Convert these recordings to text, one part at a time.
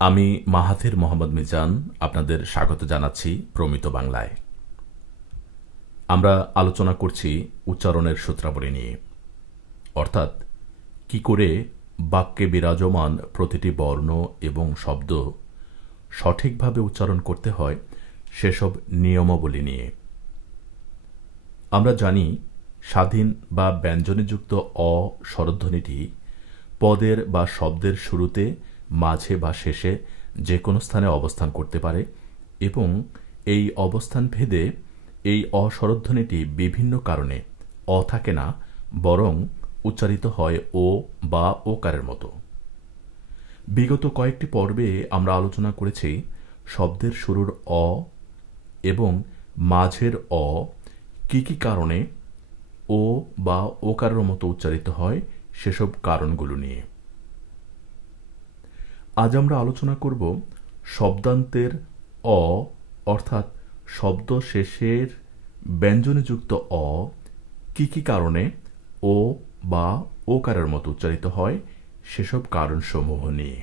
আমি Mahathir Mohamad Mizan আপনাদের স্বাগত জানাচ্ছি প্রমিত বাংলায়। আমরা আলোচনা করছি উচ্চারণের সূত্রাবলী নিয়ে, অর্থাৎ কি করে বাক্যে বিরাজমান প্রতিটি বর্ণ এবং শব্দ সঠিকভাবে উচ্চারণ করতে হয় সেসব নিয়মাবলী নিয়ে। আমরা জানি স্বাধীন বা ব্যঞ্জনযুক্ত অ স্বরধ্বনিটি পদের বা শব্দের শুরুতে, মাঝে বা শেষে যে কোনো স্থানে অবস্থান করতে পারে এবং এই অবস্থান ভেদে এই অস্বরধ্বনিটি বিভিন্ন কারণে অ থাকে না, বরং উচ্চারিত হয় ও বা ওকারের মতো। বিগত কয়েকটি পর্বে আমরা আলোচনা করেছি শব্দের শুরুর অ এবং মাঝের অ কি কি কারণে ও বা ওকারের মতো উচ্চারিত হয় সেসব কারণগুলো নিয়ে। আজ আমরা আলোচনা করব শব্দান্তের অ অর্থাৎ শব্দ শেষের ব্যঞ্জনযুক্ত অ কি কি কারণে ও বা ওকারের মতো উচ্চারিত হয় সেসব কারণসমূহ নিয়ে।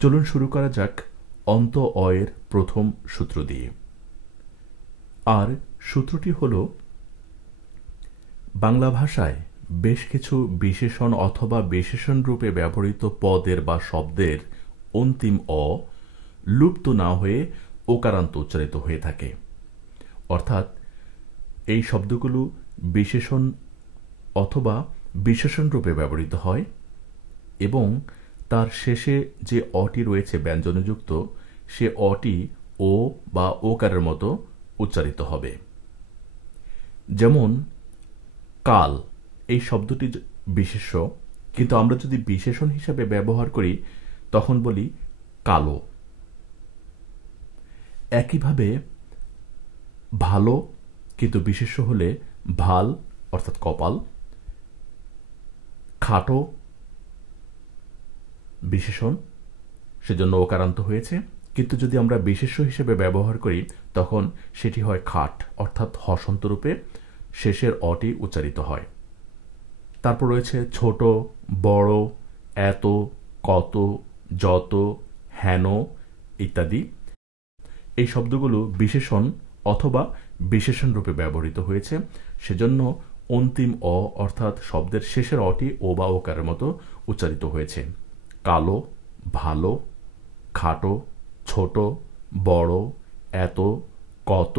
চলুন শুরু করা যাক অন্ত অয়ের প্রথম সূত্র দিয়ে। আর সূত্রটি হল, বাংলা ভাষায় বেশ কিছু বিশেষণ অথবা বিশেষণ রূপে ব্যবহৃত পদের বা শব্দের অন্তিম অ লুপ্ত না হয়ে ওকারান্ত উচ্চারিত হয়ে থাকে। অর্থাৎ এই শব্দগুলো বিশেষণ অথবা বিশেষণ রূপে ব্যবহৃত হয় এবং তার শেষে যে অটি রয়েছে ব্যঞ্জনযুক্ত, সে অটি ও বা ওকারের মতো উচ্চারিত হবে। যেমন কাল এই শব্দটি বিশেষ্য, কিন্তু আমরা যদি বিশেষণ হিসাবে ব্যবহার করি তখন বলি কালো। একইভাবে ভালো কিন্তু বিশেষ্য হলে ভাল অর্থাৎ কপাল। খাটো বিশেষণ, সেজন্য ওকারান্ত হয়েছে, কিন্তু যদি আমরা বিশেষ্য হিসেবে ব্যবহার করি তখন সেটি হয় খাট অর্থাৎ হসন্ত রূপে শেষের অটি উচ্চারিত হয়। তারপর রয়েছে ছোট, বড়, এত, কত, যত, হেন ইত্যাদি। এই শব্দগুলো বিশেষণ অথবা বিশেষণ রূপে ব্যবহৃত হয়েছে, সেজন্য অন্তিম অ অর্থাৎ শব্দের শেষের অটি ও বা ওকারের মতো উচ্চারিত হয়েছে। কালো, ভালো, খাটো, ছোট, বড়, এত, কত,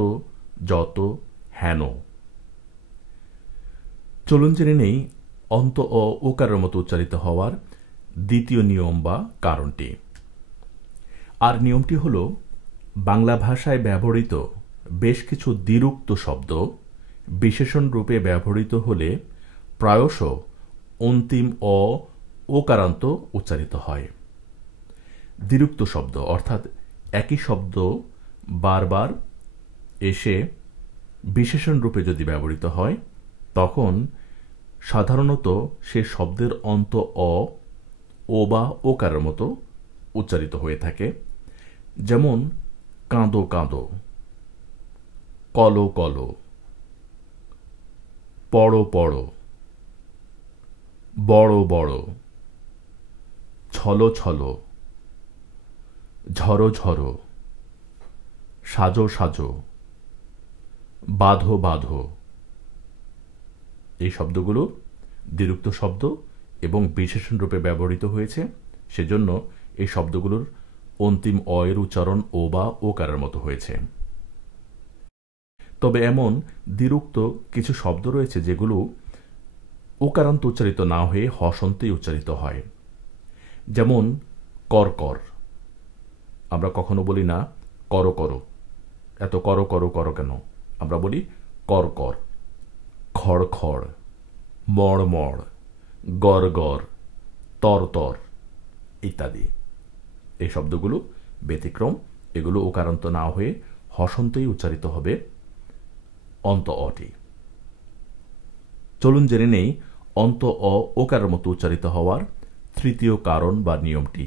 যত, হেন। চলুন জেনে নেই অন্ত অ ওকারের মতো উচ্চারিত হওয়ার দ্বিতীয় নিয়ম বা কারণটি। আর নিয়মটি হল, বাংলা ভাষায় ব্যবহৃত বেশ কিছু দ্বিরুক্ত শব্দ বিশেষণ রূপে ব্যবহৃত হলে প্রায়শ অন্তিম অ ওকারান্ত উচ্চারিত হয়। দ্বিরুক্ত শব্দ অর্থাৎ একই শব্দ বারবার এসে বিশেষণ রূপে যদি ব্যবহৃত হয় তখন সাধারণত সে শব্দের অন্ত অ ও বা ওকারের মতো উচ্চারিত হয়ে থাকে। যেমন কাঁদো কাঁদো, কলো কলো, পড়ো পড়ো, বড় বড়, ছলো ছলো, ঝরো ঝরো, সাজো সাজো, বাঁধো বাঁধো। এই শব্দগুলো দ্বিরুক্ত শব্দ এবং বিশেষণ রূপে ব্যবহৃত হয়েছে, সেজন্য এই শব্দগুলোর অন্তিম অ এর উচ্চারণ ও বা ওকারের মতো হয়েছে। তবে এমন দ্বিরুক্ত কিছু শব্দ রয়েছে যেগুলো ওকারান্ত উচ্চারিত না হয়ে হসন্তেই উচ্চারিত হয়। যেমন কর কর, আমরা কখনো বলি না করো করো, এত করো করো করো কেন, আমরা বলি কর কর। খড় খড়, মড় মড়, গড় গড়, তর তর ইত্যাদি। এই শব্দগুলো ব্যতিক্রম, এগুলো ওকারান্ত না হয়ে হসন্তই উচ্চারিত হবে অন্ত অটি। চলুন জেনে নেই অন্ত অ ওকারের মতো উচ্চারিত হওয়ার তৃতীয় কারণ বা নিয়মটি।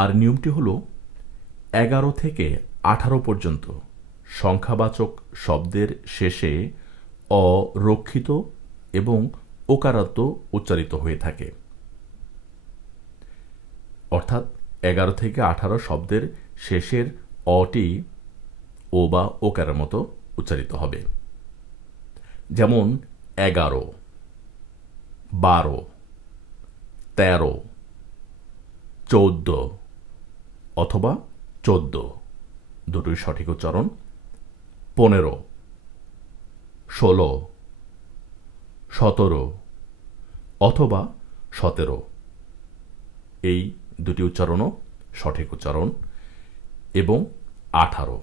আর নিয়মটি হল, 11 থেকে 18 পর্যন্ত সংখ্যাবাচক শব্দের শেষে অ রক্ষিত এবং ওকারান্ত উচ্চারিত হয়ে থাকে। অর্থাৎ 11 থেকে 18 শব্দের শেষের অটি ও বা ওকারের মতো উচ্চারিত হবে। যেমন 11, 12, 13, 14 অথবা 14, দুটোই সঠিক উচ্চারণ। 15, 16, 17 অথবা 17, এই দুটি উচ্চারণও সঠিক উচ্চারণ। এবং 18।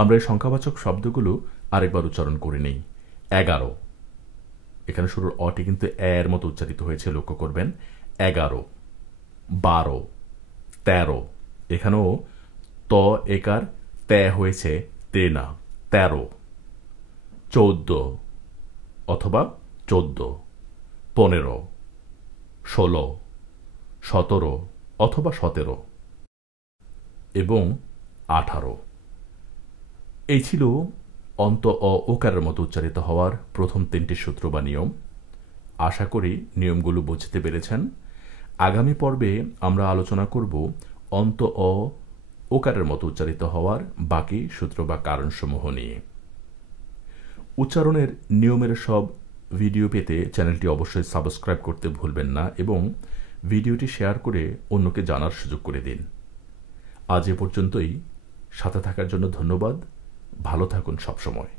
আমরা এই সংখ্যাবাচক শব্দগুলো আরেকবার উচ্চারণ করে নেই। 11, এখানে শুরুর অটি কিন্তু এর মতো উচ্চারিত হয়েছে, লক্ষ্য করবেন। 11, 12, 13, এখানেও ত একার তে হয়েছে তেনা, 13, 14 অথবা 14, 15, 16, 17 অথবা 17 এবং 18। এই ছিল অন্ত অ ওকারের মতো উচ্চারিত হওয়ার প্রথম 3টি সূত্র বা নিয়ম। আশা করি নিয়মগুলো বুঝতে পেরেছেন। আগামী পর্বে আমরা আলোচনা করব অন্ত অ ওকারের মতো উচ্চারিত হওয়ার বাকি সূত্র বা কারণসমূহ নিয়ে। উচ্চারণের নিয়মের সব ভিডিও পেতে চ্যানেলটি অবশ্যই সাবস্ক্রাইব করতে ভুলবেন না এবং ভিডিওটি শেয়ার করে অন্যকে জানার সুযোগ করে দিন। আজ এ পর্যন্তই। সাথে থাকার জন্য ধন্যবাদ। ভালো থাকুন সবসময়।